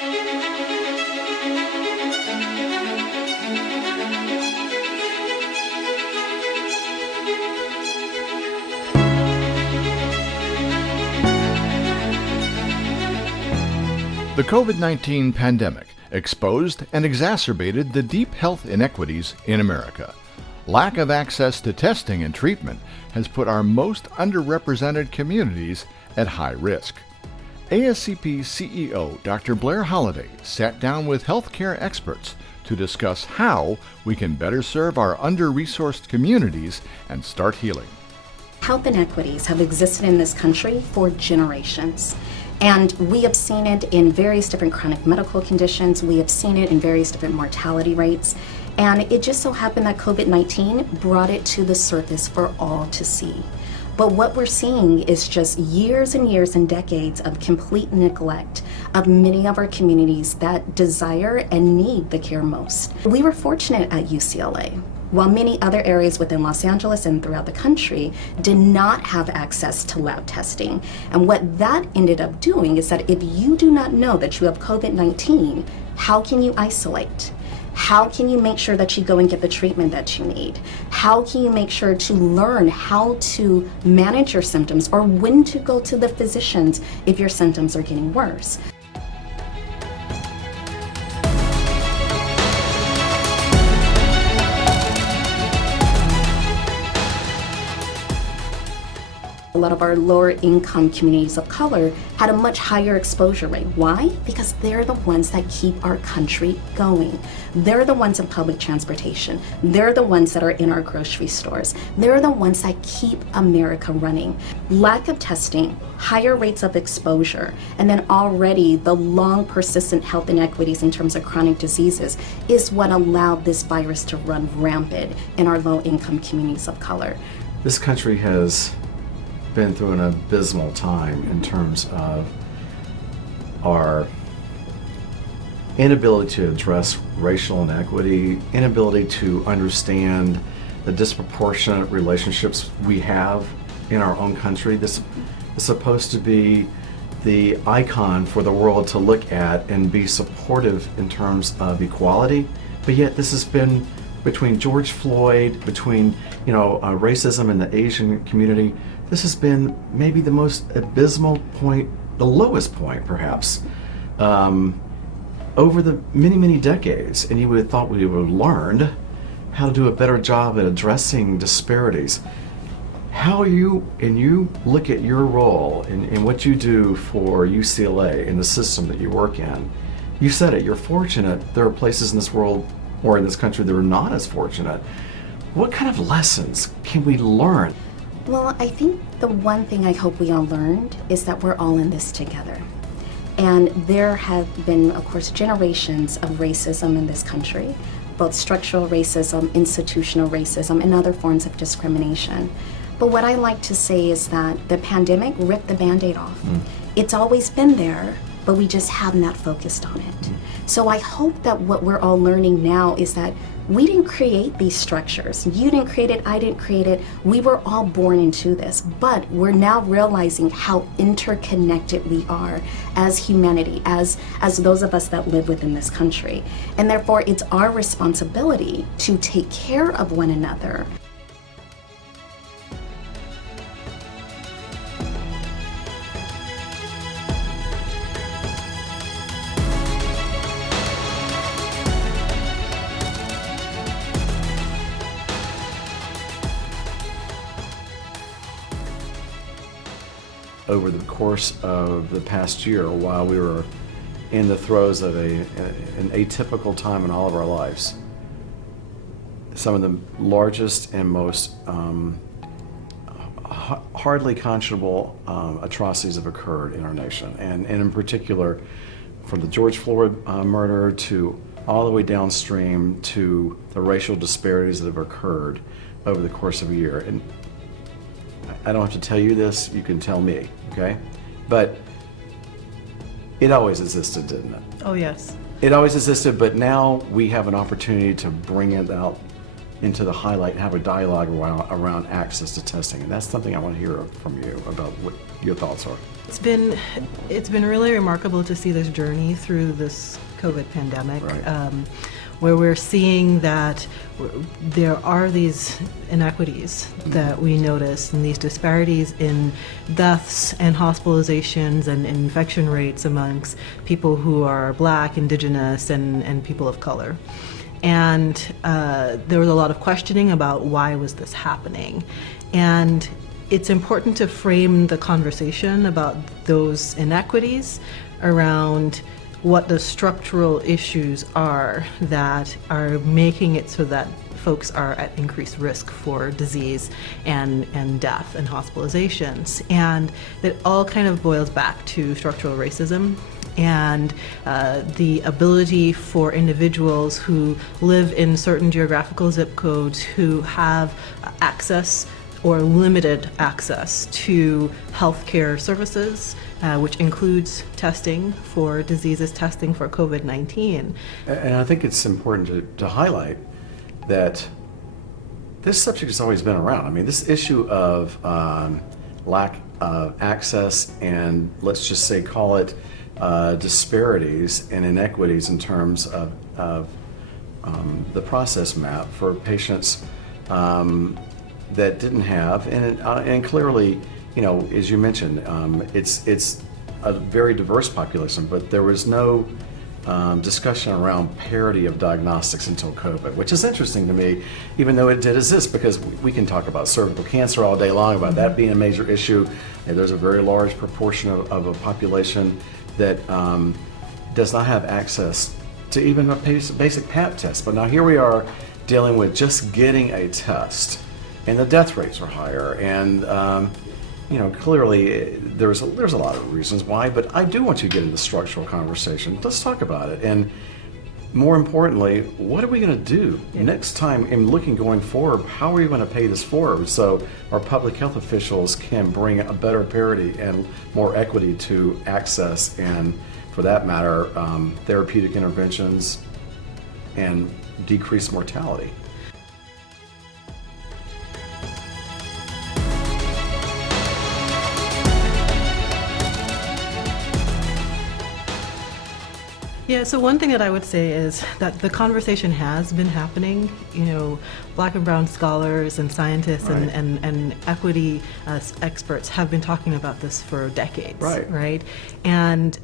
The COVID-19 pandemic exposed and exacerbated the deep health inequities in America. Lack of access to testing and treatment has put our most underrepresented communities at high risk. ASCP CEO Dr. Blair Holliday sat down with healthcare experts to discuss how we can better serve our under-resourced communities and start healing. Health inequities have existed in this country for generations. And we have seen it in various different chronic medical conditions. We have seen it in various different mortality rates. And it just so happened that COVID-19 brought it to the surface for all to see. But what we're seeing is just years and years and decades of complete neglect of many of our communities that desire and need the care most. We were fortunate at UCLA. While many other areas within Los Angeles and throughout the country did not have access to lab testing. And what that ended up doing is that if you do not know that you have COVID-19, how can you isolate? How can you make sure that you go and get the treatment that you need? How can you make sure to learn how to manage your symptoms or when to go to the physicians if your symptoms are getting worse? A lot of our lower income communities of color had a much higher exposure rate. Why? Because they're the ones that keep our country going. They're the ones in public transportation. They're the ones that are in our grocery stores. They're the ones that keep America running. Lack of testing, higher rates of exposure, and then already the long persistent health inequities in terms of chronic diseases is what allowed this virus to run rampant in our low income communities of color. This country has been through an abysmal time in terms of our inability to address racial inequity, inability to understand the disproportionate relationships we have in our own country. This is supposed to be the icon for the world to look at and be supportive in terms of equality, but yet this has been between George Floyd, between racism in the Asian community. This has been maybe the most abysmal point, the lowest point perhaps, over the many, many decades. And you would have thought we would have learned how to do a better job at addressing disparities. How you look at your role in what you do for UCLA in the system that you work in, you said it, you're fortunate. There are places in this world or in this country that are not as fortunate. What kind of lessons can we learn? Well, I think the one thing I hope we all learned is that we're all in this together. And there have been, of course, generations of racism in this country, both structural racism, institutional racism, and other forms of discrimination. But what I like to say is that the pandemic ripped the Band-Aid off. It's always been there, but we just have not focused on it. So I hope that what we're all learning now is that we didn't create these structures. You didn't create it, I didn't create it. We were all born into this, but we're now realizing how interconnected we are as humanity, as those of us that live within this country. And therefore, it's our responsibility to take care of one another. Over the course of the past year, while we were in the throes of an atypical time in all of our lives, some of the largest and most hardly conscionable atrocities have occurred in our nation. And in particular, from the George Floyd murder to all the way downstream to the racial disparities that have occurred over the course of a year. And I don't have to tell you this, you can tell me, okay? But it always existed, didn't it? Oh, yes. It always existed, but now we have an opportunity to bring it out into the highlight and have a dialogue around access to testing. And that's something I want to hear from you about what your thoughts are. It's been really remarkable to see this journey through this COVID pandemic, Right. where we're seeing that there are these inequities that we notice, and these disparities in deaths and hospitalizations and infection rates amongst people who are Black, Indigenous, and people of color. And there was a lot of questioning about why was this happening. And it's important to frame the conversation about those inequities around what the structural issues are that are making it so that folks are at increased risk for disease and death and hospitalizations. And it all kind of boils back to structural racism and the ability for individuals who live in certain geographical zip codes who have access or limited access to healthcare services, which includes testing for diseases, testing for COVID-19. And I think it's important to highlight that this subject has always been around. I mean, this issue of lack of access and, let's just say, call it disparities and inequities in terms of the process map for patients that didn't have, and clearly, you know, as you mentioned, it's a very diverse population, but there was no discussion around parity of diagnostics until COVID, which is interesting to me, even though it did exist, because we can talk about cervical cancer all day long, about that being a major issue, and there's a very large proportion of a population that does not have access to even a basic Pap test. But now here we are dealing with just getting a test, and the death rates are higher, and you know, clearly there's a lot of reasons why, but I do want you to get into the structural conversation. Let's talk about it, and more importantly, what are we going to do next time in looking going forward? How are we going to pay this forward so our public health officials can bring a better parity and more equity to access and, for that matter, therapeutic interventions and decrease mortality? Yeah, so one thing that I would say is that the conversation has been happening. You know, Black and brown scholars and scientists Right. and equity experts have been talking about this for decades, Right. And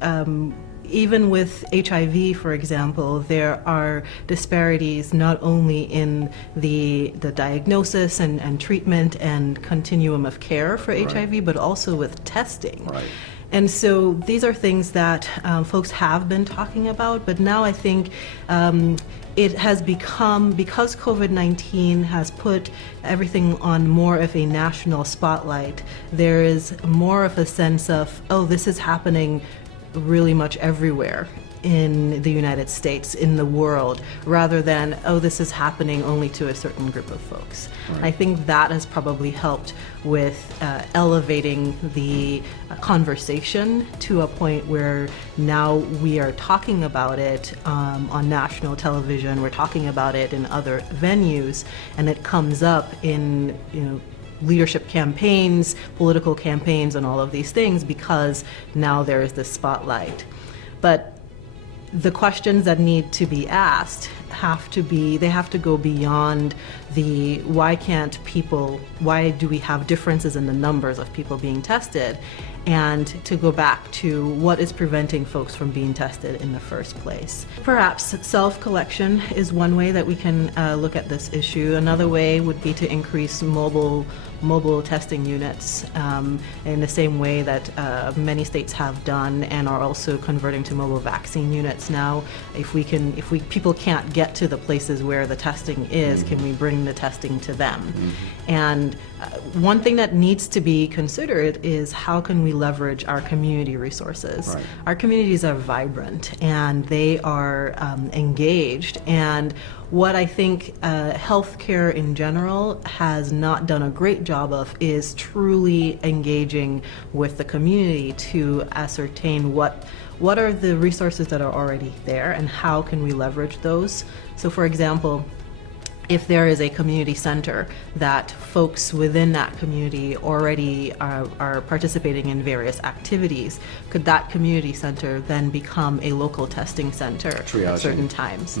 even with HIV, for example, there are disparities not only in the diagnosis and treatment and continuum of care for Right. HIV, but also with testing. Right. And so these are things that folks have been talking about, but now I think it has become, because COVID-19 has put everything on more of a national spotlight, there is more of a sense of, oh, this is happening really much everywhere in the United States, in the world, rather than, oh, this is happening only to a certain group of folks. Right. I think that has probably helped with elevating the conversation to a point where now we are talking about it on national television, we're talking about it in other venues, and it comes up in, you know, leadership campaigns, political campaigns, and all of these things, because now there is this spotlight. But the questions that need to be asked have to go beyond the why do we have differences in the numbers of people being tested, and to go back to what is preventing folks from being tested in the first place. Perhaps self-collection is one way that we can look at this issue. Another way would be to increase mobile testing units in the same way that many states have done and are also converting to mobile vaccine units now. If people can't get to the places where the testing is, can we bring the testing to them? And one thing that needs to be considered is how can we leverage our community resources? Right. Our communities are vibrant and they are engaged, and what I think healthcare in general has not done a great job of is truly engaging with the community to ascertain what are the resources that are already there and how can we leverage those. So for example, if there is a community center that folks within that community already are participating in various activities, could that community center then become a local testing center Triaging. at certain times?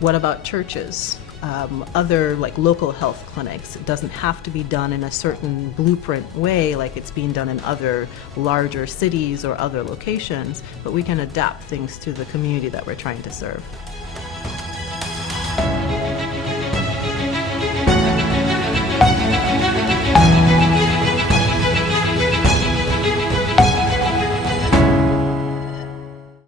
What about churches? Other like local health clinics? It doesn't have to be done in a certain blueprint way like it's being done in other larger cities or other locations, but we can adapt things to the community that we're trying to serve.